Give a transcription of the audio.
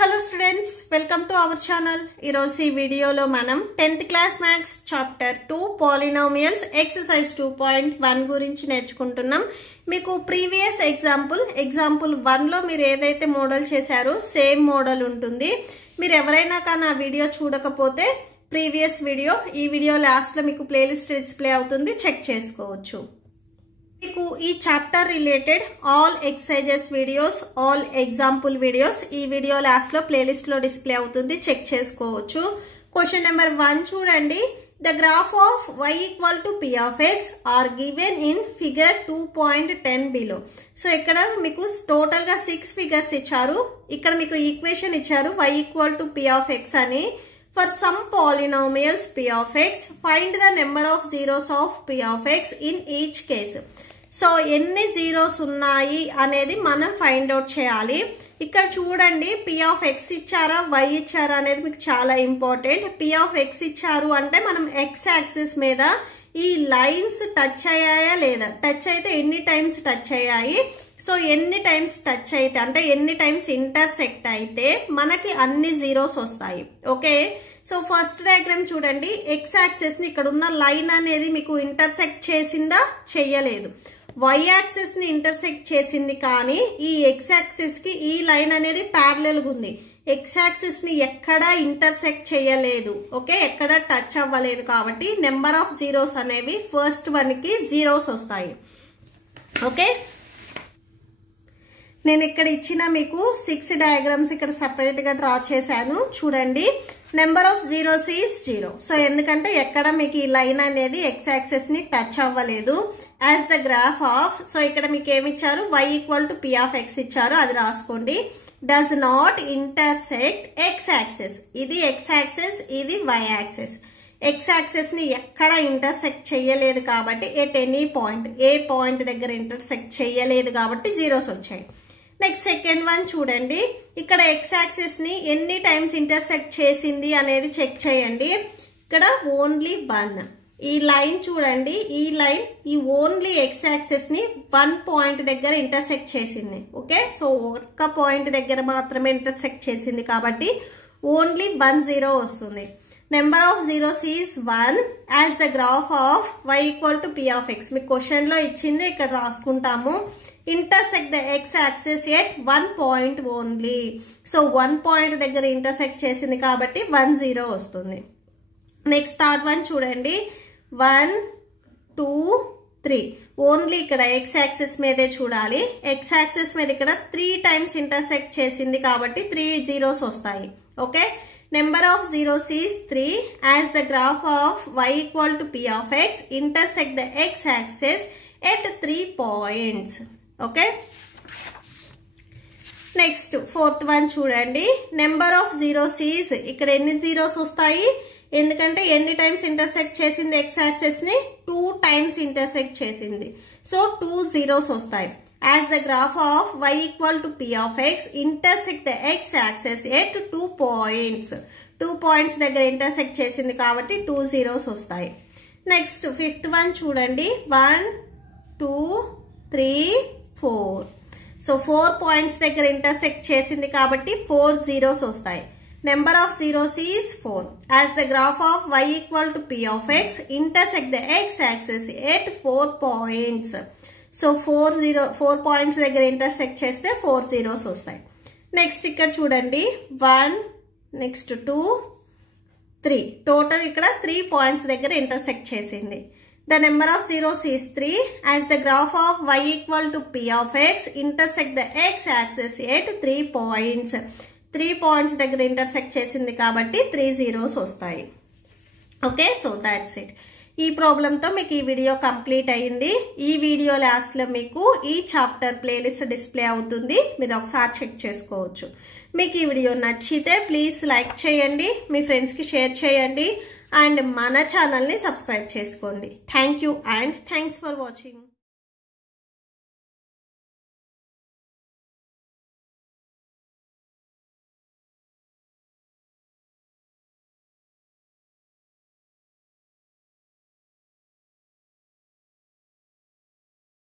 hello students, welcome to our channel. Ee video lo manam 10th class maths chapter 2 polynomials exercise 2.1 gurinchi నేర్చుకుంటున్నాం. మీకు previous example 1 లో మీరు ఏదైతే model చేశారో same model ఉంటుంది. మీరు ఎవరైనా కానీ ఆ వీడియో చూడకపోతే ప్రీవియస్ వీడియో ఈ వీడియో లాస్ట్ లో మీకు ప్లేలిస్ట్ డిస్ప్లే అవుతుంది, చెక్ చేసుకోవచ్చు. మీకు ఈ chapter related all exercises videos, all example videos ఈ వీడియో లాస్ట్ లో ప్లేలిస్ట్ లో డిస్ప్లే అవుతుంది, చెక్ చేసుకోవచ్చు. క్వశ్చన్ నెంబర్ 1 చూడండి. The graph of y equal to p of x are given in figure 2.10 below. So ఇక్కడ మీకు టోటల్ గా 6 figures ఇచ్చారు. ఇక్కడ మీకు ఈక్వేషన్ ఇచ్చారు y equal to p of x అని. For some polynomials p of x, find the number of zeros of p of x in each case. So ఎన్ని zeros ఉన్నాయి అనేది మనం ఫైండ్ అవుట్ చేయాలి. ఇక్కడ చూడండి, p of x ఇచ్చారా y ఇచ్చారా అనేది మీకు చాలా ఇంపార్టెంట్. p of x ఇచ్చారు అంటే మనం x యాక్సిస్ మీద ఈ లైన్స్ టచ్ అయ్యాయా లేదా, టచ్ అయితే ఎన్ని టైమ్స్ టచ్ అయ్యాయి, సో ఎన్ని టైమ్స్ టచ్ అయితే అంటే ఎన్ని టైమ్స్ ఇంటర్సెక్ట్ అయితే మనకి అన్ని జీరోస్ వస్తాయి. ఓకే, సో ఫస్ట్ డయాగ్రామ్ చూడండి. x యాక్సిస్ ని ఇక్కడ ఉన్న లైన్ అనేది మీకు ఇంటర్సెక్ట్ చేసిందా, చెయ్యలేదు. y యాక్సిస్ ని ఇంటర్సెక్ట్ చేసింది, కానీ ఈ x యాక్సిస్ కి ఈ లైన్ అనేది ప్యారలల్ గా ఉంది. x యాక్సిస్ ని ఎక్కడ ఇంటర్సెక్ట్ చేయలేదు, ఓకే, ఎక్కడ టచ్ అవ్వలేదు, కాబట్టి నెంబర్ ఆఫ్ జీరోస్ అనేవి ఫస్ట్ వన్ కి జీరోస్ వస్తాయి. ఓకే, నేను ఇక్కడ ఇచ్చిన మీకు 6 డయాగ్రామ్స్ ఇక్కడ సపరేట్ గా డ్రా చేశాను చూడండి. Number of zeros is 0. So ఎందుకంటే ఎక్కడ మీకు ఈ లైన్ అనేది x యాక్సిస్ ని టచ్ అవ్వలేదు. As the graph of, so ఇక్కడ మీకు ఏమి ఇచ్చారు, y equal to p of x ఇచ్చారు, అది రాసుకోండి. Does not intersect x axis, ఇది x యాక్సిస్, ఇది y యాక్సిస్. x యాక్సిస్ ని ఎక్కడ ఇంటర్సెక్ట్ చెయ్యలేదు కాబట్టి at any point, A point దగ్గర ఇంటర్సెక్ట్ చెయ్యలేదు కాబట్టి జీరోస్ వచ్చాయి. నెక్స్ట్ సెకండ్ వన్ చూడండి. ఇక్కడ x యాక్సిస్ ని ఎన్ని టైమ్స్ ఇంటర్సెక్ట్ చేసింది అనేది చెక్ చేయండి. ఇక్కడ ఓన్లీ 1. ఈ లైన్ చూడండి, ఈ లైన్ ఈ ఓన్లీ x యాక్సిస్ ని 1 పాయింట్ దగ్గర ఇంటర్సెక్ట్ చేసింది. ఓకే, సో ఒక్క పాయింట్ దగ్గర మాత్రమే ఇంటర్సెక్ట్ చేసింది కాబట్టి ఓన్లీ 1 జీరో వస్తుంది. Number of zeros is 1 as the graph of y equal to p of x. మీ క్వశ్చన్ లో ఇచ్చింది, ఇక్కడ రాసుకుంటాము. Intersect the x axis at 1 point only. So 1 point దగ్గర ఇంటర్సెక్ట్ చేసింది కాబట్టి 1 జీరో వస్తుంది. నెక్స్ట్ థర్డ్ వన్ చూడండి. 1 2 3 ఓన్లీ ఇక్కడ x యాక్సిస్ మీదే చూడాలి. x యాక్సిస్ మీద ఇక్కడ 3 టైమ్స్ ఇంటర్సెక్ట్ చేసింది కాబట్టి 3 జీరోస్ వస్తాయి. Okay, number of zeros is 3 as the graph of y equal to p of x intersect the x axis at 3 points. Okay, next fourth one చూడండి. Number of zeros is, ఇక్కడ ఎన్ని zeros వస్తాయి, ఎందుకంటే ఎన్ని times intersect చేసింది x axis ని 2 times intersect చేసింది, so 2 zeros వస్తాయి. As the graph of y equal to p of x intersect the x axis at 2 points. 2 points దగ్గర ఇంటర్సెక్ట్ చేసింది కాబట్టి 2 జీరోస్ వస్తాయి. నెక్స్ట్ ఫిఫ్త్ వన్ చూడండి. 1 2 3 4. సో 4 పాయింట్స్ దగ్గర ఇంటర్సెక్ట్ చేసింది కాబట్టి 4 జీరోస్ వస్తాయి. Number of zeros is 4 as the graph of y equal to p of x intersect the x axis at 4 points. So 4 points దగ్గర intersect చేస్తే 4 zeros వస్తాయి. Next ఇక్కడ చూడండి. 1 నెక్స్ట్ 2 3 టోటల్ ఇక్కడ 3 పాయింట్స్ దగ్గర ఇంటర్సెక్ట్ చేసింది. The number of zeros is 3 as the graph of y equal to p of x intersect the x axis at 3 points. 3 points దగ్గర intersect చేసింది కాబట్టి 3 జీరోస్ వస్తాయి. Okay, so that's it. ఈ ప్రాబ్లంతో మీకు ఈ వీడియో కంప్లీట్ అయ్యింది. ఈ వీడియో లాస్ట్ లో మీకు ఈ చాప్టర్ ప్లేలిస్ట్ డిస్ప్లే అవుతుంది, మీరు ఒకసారి చెక్ చేసుకోవచ్చు. మీకు ఈ వీడియో నచ్చితే ప్లీజ్ లైక్ చేయండి, మీ ఫ్రెండ్స్ కి షేర్ చేయండి, అండ్ మన ఛానల్ ని సబ్స్క్రైబ్ చేసుకోండి. Thank you and thanks for watching.